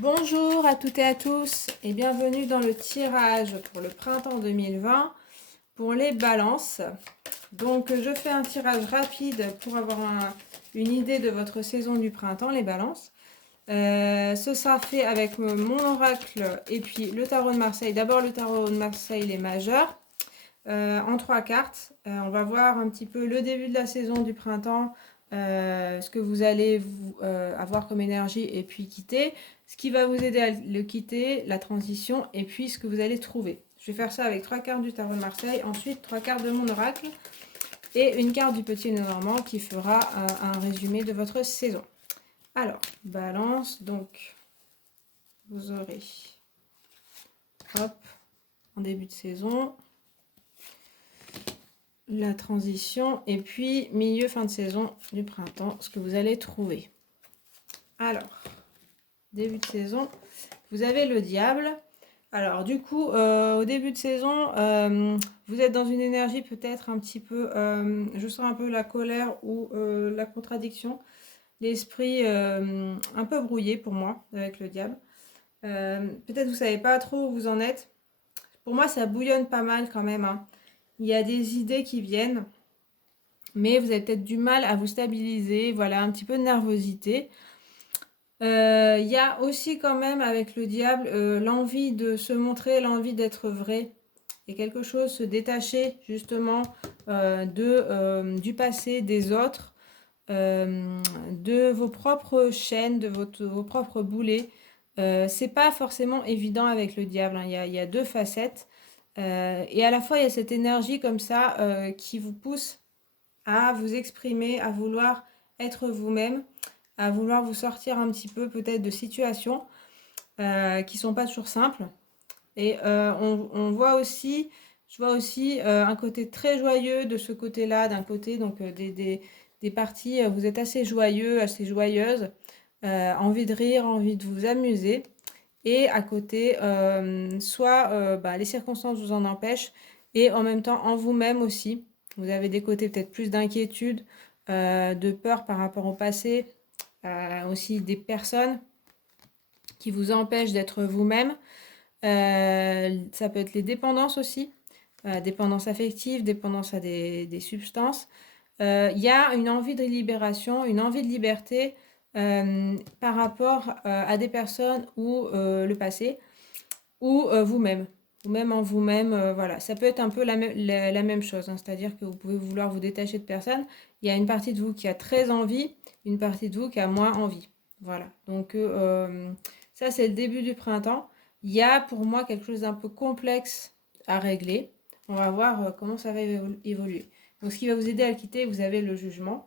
Bonjour à toutes et à tous et bienvenue dans le tirage pour le printemps 2020 pour les balances. Donc je fais un tirage rapide pour avoir une idée de votre saison du printemps, les balances. Ce sera fait avec mon oracle et puis le tarot de Marseille. D'abord le tarot de Marseille, les majeurs, en 3 cartes. On va voir un petit peu le début de la saison du printemps, ce que vous allez avoir comme énergie et puis quitter, ce qui va vous aider à le quitter, la transition et puis ce que vous allez trouver. Je vais faire ça avec 3 cartes du tarot de Marseille, ensuite 3 cartes de mon oracle et une carte du petit Lenormand qui fera un résumé de votre saison. Alors, balance, donc vous aurez, hop, en début de saison, la transition et puis milieu fin de saison du printemps, ce que vous allez trouver. Alors, début de saison, vous avez le diable. Alors du coup, au début de saison, vous êtes dans une énergie peut-être un petit peu, je sens un peu la colère ou la contradiction, l'esprit un peu brouillé pour moi avec le diable. Peut-être vous savez pas trop où vous en êtes. Pour moi, ça bouillonne pas mal quand même, hein. Il y a des idées qui viennent, mais vous avez peut-être du mal à vous stabiliser, voilà, un petit peu de nervosité. Il y a aussi quand même avec le diable l'envie de se montrer, l'envie d'être vrai. Et quelque chose, se détacher justement du passé, des autres, de vos propres chaînes, de vos propres boulets. C'est pas forcément évident avec le diable, hein. Il y a deux facettes. Et à la fois, il y a cette énergie comme ça qui vous pousse à vous exprimer, à vouloir être vous-même, à vouloir vous sortir un petit peu peut-être de situations qui sont pas toujours simples. Et on voit aussi, je vois aussi un côté très joyeux de ce côté-là, d'un côté, donc des parties, vous êtes assez joyeux, assez joyeuse, envie de rire, envie de vous amuser. Et à côté, soit les circonstances vous en empêchent, et en même temps en vous-même aussi. Vous avez des côtés peut-être plus d'inquiétude, de peur par rapport au passé, aussi des personnes qui vous empêchent d'être vous-même. Ça peut être les dépendances aussi, dépendance affective, dépendance à des substances. Il y a une envie de libération, une envie de liberté par rapport à des personnes ou le passé, ou vous-même. Vous-même en vous-même, voilà. Ça peut être un peu la même chose, hein. C'est-à-dire que vous pouvez vouloir vous détacher de personnes. Il y a une partie de vous qui a très envie, une partie de vous qui a moins envie. Voilà. Donc ça, c'est le début du printemps. Il y a pour moi quelque chose d'un peu complexe à régler. On va voir comment ça va évoluer. Donc ce qui va vous aider à le quitter, vous avez le jugement.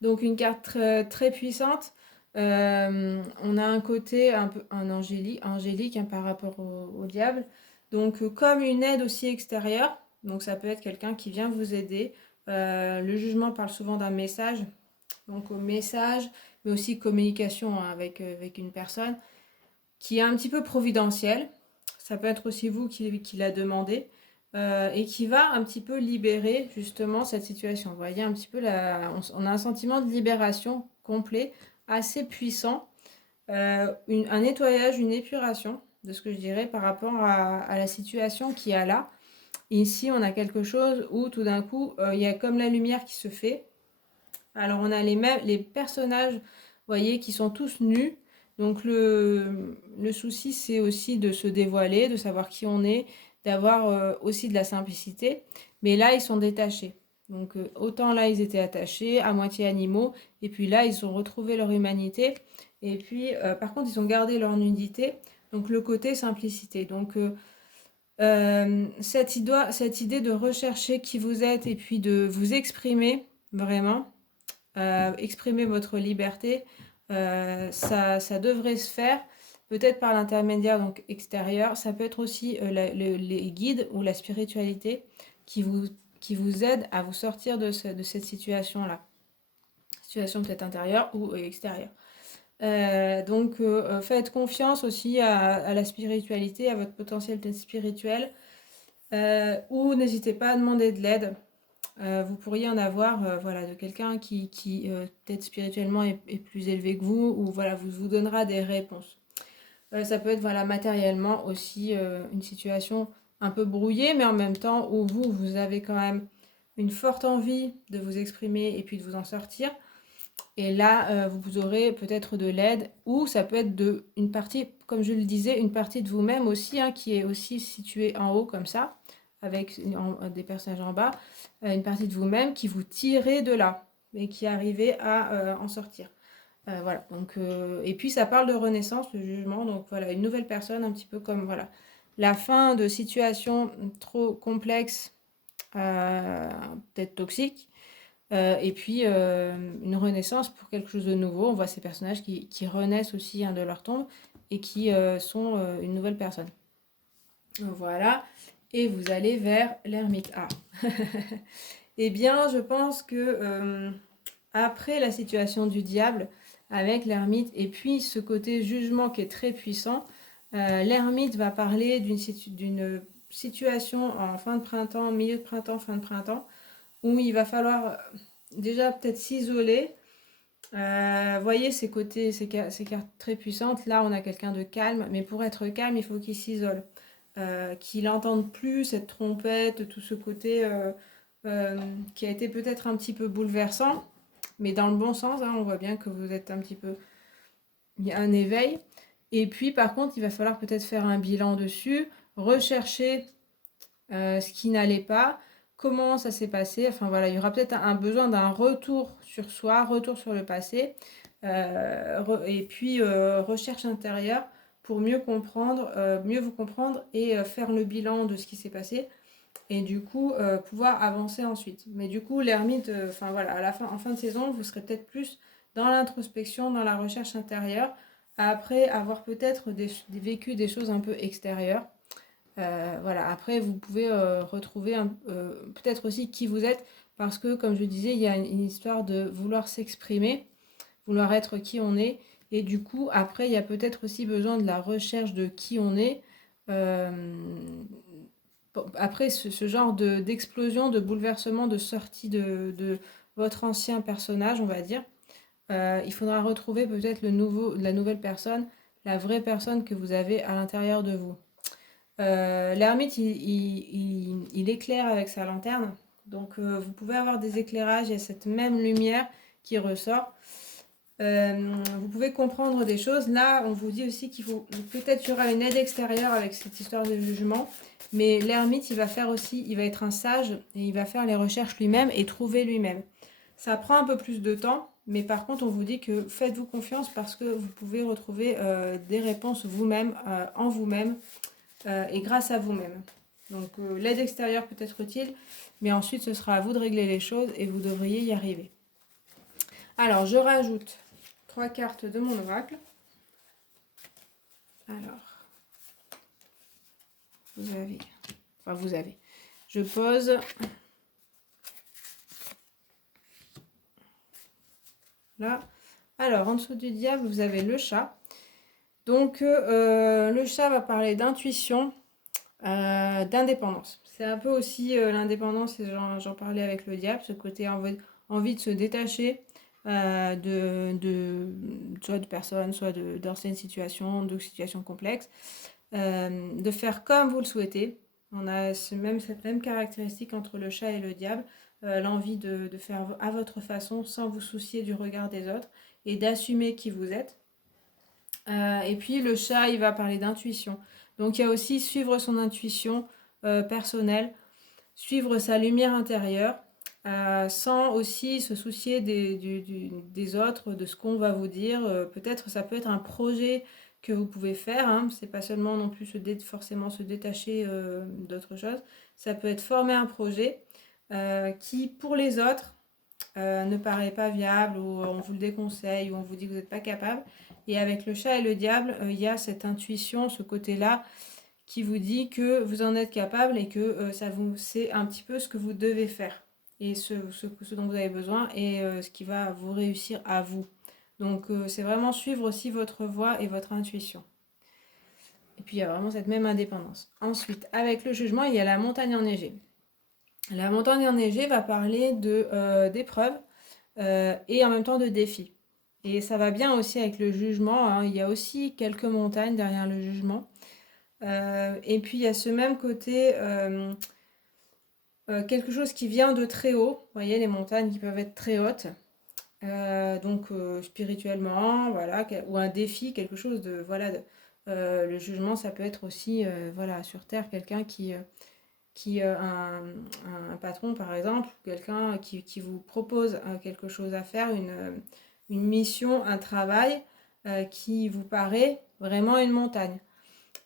Donc une carte très, très puissante. On a un côté un peu angélique hein, par rapport au diable. Donc comme une aide aussi extérieure. Donc ça peut être quelqu'un qui vient vous aider. Le jugement parle souvent d'un message. Donc au message, mais aussi communication hein, avec une personne qui est un petit peu providentielle. Ça peut être aussi vous qui l'a demandé. Et qui va un petit peu libérer justement cette situation. Vous voyez un petit peu, on a un sentiment de libération complet, assez puissant, un nettoyage, une épuration de ce que je dirais par rapport à la situation qu'il y a là. Ici, on a quelque chose où tout d'un coup, il y a comme la lumière qui se fait. Alors, on a les personnages, vous voyez, qui sont tous nus. Donc, le souci, c'est aussi de se dévoiler, de savoir qui on est, d'avoir aussi de la simplicité. Mais là, ils sont détachés. Donc, autant là, ils étaient attachés, à moitié animaux. Et puis là, ils ont retrouvé leur humanité. Et puis, par contre, ils ont gardé leur nudité. Donc, le côté simplicité. Donc, cette idée de rechercher qui vous êtes et puis de vous exprimer vraiment, exprimer votre liberté, ça devrait se faire peut-être par l'intermédiaire donc extérieur. Ça peut être aussi les guides ou la spiritualité qui vous aide à vous sortir de cette situation-là. Situation peut-être intérieure ou extérieure. Donc faites confiance aussi à la spiritualité, à votre potentiel spirituel. Ou n'hésitez pas à demander de l'aide Vous pourriez en avoir voilà, de quelqu'un qui peut-être spirituellement est plus élevé que vous, ou voilà, vous donnera des réponses. Ça peut être voilà, matériellement aussi une situation un peu brouillée, mais en même temps où vous avez quand même une forte envie de vous exprimer et puis de vous en sortir. Et là, vous aurez peut-être de l'aide, ou ça peut être une partie, comme je le disais, une partie de vous-même aussi, hein, qui est aussi située en haut comme ça, avec des personnages en bas, une partie de vous-même qui vous tirez de là, et qui arrivez à en sortir. Voilà, donc, et puis ça parle de renaissance, le jugement, donc voilà, une nouvelle personne, un petit peu comme voilà, la fin de situations trop complexes, peut-être toxiques, et puis une renaissance pour quelque chose de nouveau. On voit ces personnages qui renaissent aussi hein, de leur tombe et qui sont une nouvelle personne. Voilà, et vous allez vers l'ermite A. Eh bien, je pense que après la situation du diable avec l'ermite et puis ce côté jugement qui est très puissant, l'ermite va parler d'une situation en fin de printemps, milieu de printemps, fin de printemps, où il va falloir déjà peut-être s'isoler. Voyez ces côtés, ces cartes très puissantes. Là, on a quelqu'un de calme, mais pour être calme, il faut qu'il s'isole. Qu'il n'entende plus cette trompette, tout ce côté qui a été peut-être un petit peu bouleversant, mais dans le bon sens. Hein, on voit bien que vous êtes un petit peu... Il y a un éveil. Et puis, par contre, il va falloir peut-être faire un bilan dessus, rechercher ce qui n'allait pas, comment ça s'est passé. Enfin voilà, il y aura peut-être un besoin d'un retour sur soi, retour sur le passé, et puis recherche intérieure pour mieux comprendre, mieux vous comprendre et faire le bilan de ce qui s'est passé et du coup pouvoir avancer ensuite. Mais du coup, l'ermite, enfin voilà, à la fin, en fin de saison, vous serez peut-être plus dans l'introspection, dans la recherche intérieure, après avoir peut-être vécu des choses un peu extérieures. Voilà, après, vous pouvez retrouver peut-être aussi qui vous êtes, parce que, comme je disais, il y a une histoire de vouloir s'exprimer, vouloir être qui on est, et du coup, après, il y a peut-être aussi besoin de la recherche de qui on est. Euh, Après, ce genre d'explosion, de bouleversement, de sortie de votre ancien personnage, on va dire, il faudra retrouver peut-être la nouvelle personne, la vraie personne que vous avez à l'intérieur de vous. L'ermite, il éclaire avec sa lanterne. Donc, vous pouvez avoir des éclairages et cette même lumière qui ressort. Vous pouvez comprendre des choses. Là, on vous dit aussi qu'il faut peut-être il y aura une aide extérieure avec cette histoire de jugement. Mais l'ermite, il va faire aussi, il va être un sage et il va faire les recherches lui-même et trouver lui-même. Ça prend un peu plus de temps, mais par contre, on vous dit que faites-vous confiance parce que vous pouvez retrouver des réponses vous-même, en vous-même, et grâce à vous-même. Donc l'aide extérieure peut être utile, mais ensuite ce sera à vous de régler les choses et vous devriez y arriver. Alors je rajoute 3 cartes de mon oracle. Alors, vous avez. Je pose. Là. Alors, en dessous du diable, vous avez le chat. Donc, le chat va parler d'intuition, d'indépendance. C'est un peu aussi l'indépendance, et j'en parlais avec le diable, ce côté envie de se détacher soit de personnes, soit d'anciennes situations, de situations complexes, de faire comme vous le souhaitez. On a cette même caractéristique entre le chat et le diable, l'envie de faire à votre façon sans vous soucier du regard des autres et d'assumer qui vous êtes. Et puis le chat, il va parler d'intuition. Donc il y a aussi suivre son intuition personnelle, suivre sa lumière intérieure, sans aussi se soucier des autres, de ce qu'on va vous dire. Peut-être ça peut être un projet que vous pouvez faire. Hein. C'est pas seulement non plus forcément se détacher d'autre chose. Ça peut être former un projet qui, pour les autres, ne paraît pas viable ou on vous le déconseille ou on vous dit que vous n'êtes pas capable. Et avec le chat et le diable, il y a cette intuition, ce côté-là qui vous dit que vous en êtes capable et que c'est un petit peu ce que vous devez faire et ce dont vous avez besoin et ce qui va vous réussir à vous. Donc c'est vraiment suivre aussi votre voie et votre intuition. Et puis il y a vraiment cette même indépendance. Ensuite, avec le jugement, il y a la montagne enneigée. La montagne enneigée va parler d'épreuves et en même temps de défis. Et ça va bien aussi avec le jugement, hein. Il y a aussi quelques montagnes derrière le jugement. Et puis il y a ce même côté, quelque chose qui vient de très haut. Vous voyez les montagnes qui peuvent être très hautes. Donc spirituellement, voilà, ou un défi, quelque chose de, voilà, le jugement, ça peut être aussi, voilà, sur Terre, quelqu'un un patron par exemple, quelqu'un qui vous propose quelque chose à faire, une mission, un travail qui vous paraît vraiment une montagne.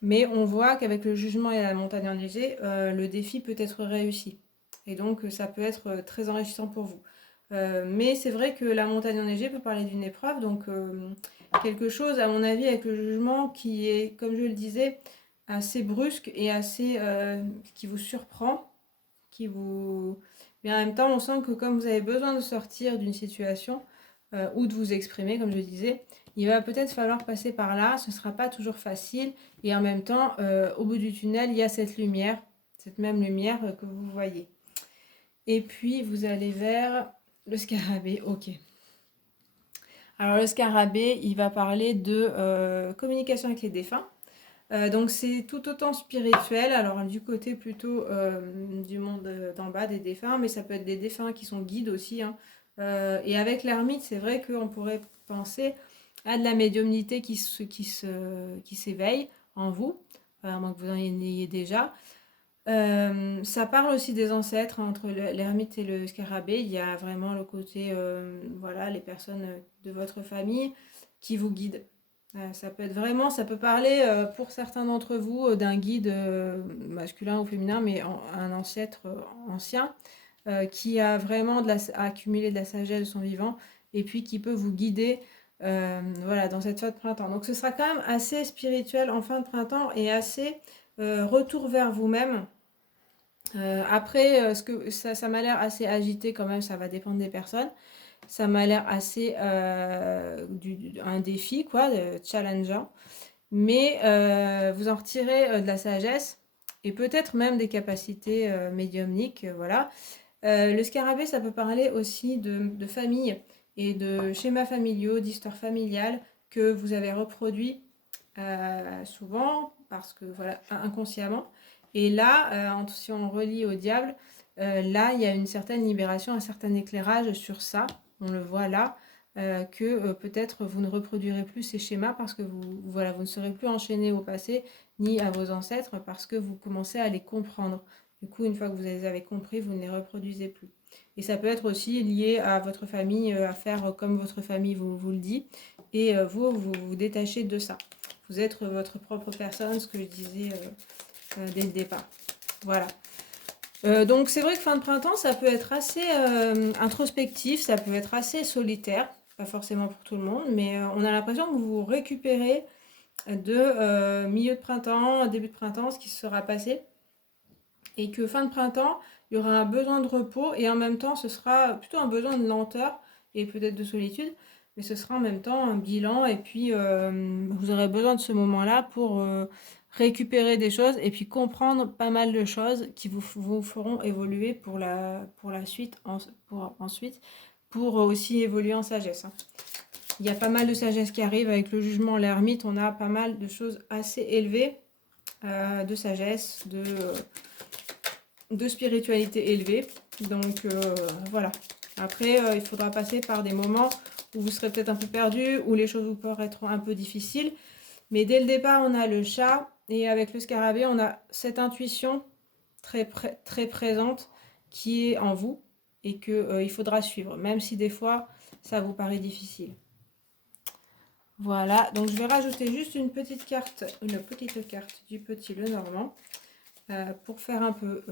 Mais on voit qu'avec le jugement et la montagne enneigée, le défi peut être réussi. Et donc ça peut être très enrichissant pour vous. Mais c'est vrai que la montagne enneigée peut parler d'une épreuve, donc quelque chose, à mon avis, avec le jugement qui est, comme je le disais, assez brusque et assez qui vous surprend, qui vous... Mais en même temps, on sent que comme vous avez besoin de sortir d'une situation ou de vous exprimer, comme je disais, il va peut-être falloir passer par là. Ce ne sera pas toujours facile. Et en même temps, au bout du tunnel, il y a cette lumière, cette même lumière que vous voyez. Et puis, vous allez vers le scarabée. Ok. Alors, le scarabée, il va parler de communication avec les défunts. Donc c'est tout autant spirituel, alors du côté plutôt du monde d'en bas des défunts, mais ça peut être des défunts qui sont guides aussi, hein. Et avec l'ermite, c'est vrai qu'on pourrait penser à de la médiumnité qui s'éveille en vous, à moins que vous en ayez déjà. Ça parle aussi des ancêtres, hein, entre l'ermite et le scarabée. Il y a vraiment le côté, voilà, les personnes de votre famille qui vous guident. Ça peut être vraiment, ça peut parler pour certains d'entre vous d'un guide masculin ou féminin, mais un ancêtre ancien qui a vraiment accumulé de la sagesse de son vivant et puis qui peut vous guider voilà, dans cette fin de printemps. Donc ce sera quand même assez spirituel en fin de printemps et assez retour vers vous-même. Après, ça m'a l'air assez agité quand même, ça va dépendre des personnes. Ça m'a l'air assez un défi, quoi, challengeant. Mais vous en retirez de la sagesse et peut-être même des capacités médiumniques, voilà. Le scarabée, ça peut parler aussi de famille et de schémas familiaux, d'histoires familiales que vous avez reproduits souvent parce que voilà inconsciemment. Et là, si on relie au diable, là il y a une certaine libération, un certain éclairage sur ça. On le voit là. Que peut-être vous ne reproduirez plus ces schémas parce que voilà, vous ne serez plus enchaîné au passé ni à vos ancêtres parce que vous commencez à les comprendre. Du coup, une fois que vous les avez compris, vous ne les reproduisez plus. Et ça peut être aussi lié à votre famille, à faire comme votre famille vous le dit, et vous détachez de ça. Vous êtes votre propre personne, ce que je disais dès le départ. Voilà. Donc c'est vrai que fin de printemps, ça peut être assez introspectif, ça peut être assez solitaire, pas forcément pour tout le monde, mais on a l'impression que vous récupérez de milieu de printemps, début de printemps, ce qui se sera passé, et que fin de printemps, il y aura un besoin de repos, et en même temps, ce sera plutôt un besoin de lenteur, et peut-être de solitude, mais ce sera en même temps un bilan, et puis vous aurez besoin de ce moment-là pour récupérer des choses, et puis comprendre pas mal de choses qui vous feront évoluer pour la suite, pour aussi évoluer en sagesse, hein. Il y a pas mal de sagesse qui arrive avec le jugement, l'ermite, on a pas mal de choses assez élevées, de sagesse, de spiritualité élevée. Donc voilà. Après, il faudra passer par des moments où vous serez peut-être un peu perdu, où les choses vous paraîtront un peu difficiles. Mais dès le départ, on a le chat et avec le scarabée, on a cette intuition très présente qui est en vous et qu'il faudra suivre, même si des fois, ça vous paraît difficile. Voilà, donc je vais rajouter juste une petite carte du petit Lenormand pour faire un peu,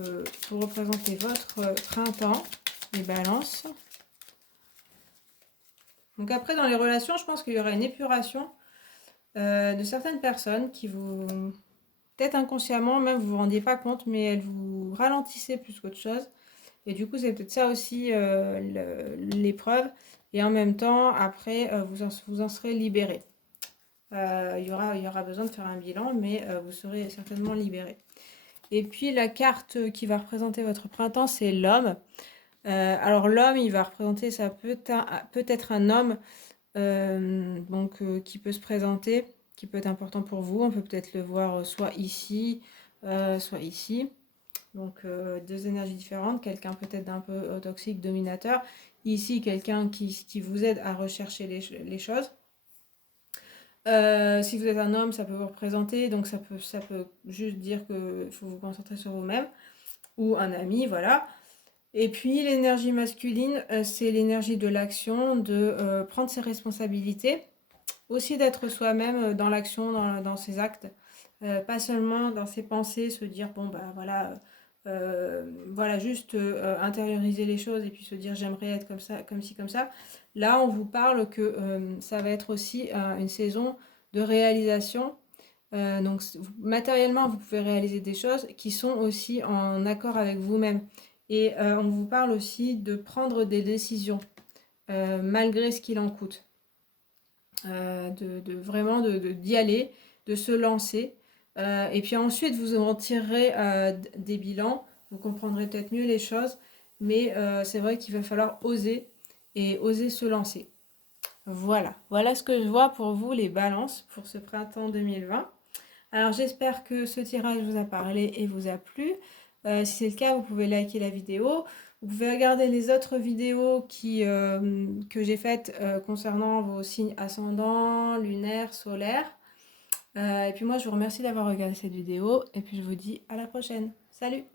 pour représenter votre printemps, les balances. Donc après, dans les relations, je pense qu'il y aura une épuration de certaines personnes qui vous, peut-être inconsciemment, même vous vous rendiez pas compte, mais elles vous ralentissaient plus qu'autre chose. Et du coup, c'est peut-être ça aussi l'épreuve. Et en même temps, après, vous en serez libéré. Il y aura besoin de faire un bilan, mais vous serez certainement libéré. Et puis la carte qui va représenter votre printemps, c'est l'homme. Alors l'homme, il va représenter, ça peut-être un homme qui peut se présenter, qui peut être important pour vous. On peut peut-être le voir soit ici, soit ici. Donc deux énergies différentes, quelqu'un peut-être d'un peu toxique, dominateur. Ici, quelqu'un qui vous aide à rechercher les choses. Si vous êtes un homme, ça peut vous représenter, donc ça peut juste dire qu'il faut vous concentrer sur vous-même, ou un ami, voilà. Et puis l'énergie masculine, c'est l'énergie de l'action, de prendre ses responsabilités, aussi d'être soi-même dans l'action, dans ses actes, pas seulement dans ses pensées, se dire bon bah voilà juste intérioriser les choses et puis se dire j'aimerais être comme ça, comme ci, comme ça. Là, on vous parle que ça va être aussi une saison de réalisation. Donc matériellement, vous pouvez réaliser des choses qui sont aussi en accord avec vous-même. Et on vous parle aussi de prendre des décisions malgré ce qu'il en coûte. Vraiment d'y aller, de se lancer. Et puis ensuite, vous en tirerez des bilans, vous comprendrez peut-être mieux les choses, mais c'est vrai qu'il va falloir oser et oser se lancer. Voilà ce que je vois pour vous, les balances, pour ce printemps 2020. Alors j'espère que ce tirage vous a parlé et vous a plu. Si c'est le cas, vous pouvez liker la vidéo. Vous pouvez regarder les autres vidéos que j'ai faites concernant vos signes ascendants, lunaires, solaires. Et puis moi, je vous remercie d'avoir regardé cette vidéo et puis je vous dis à la prochaine. Salut!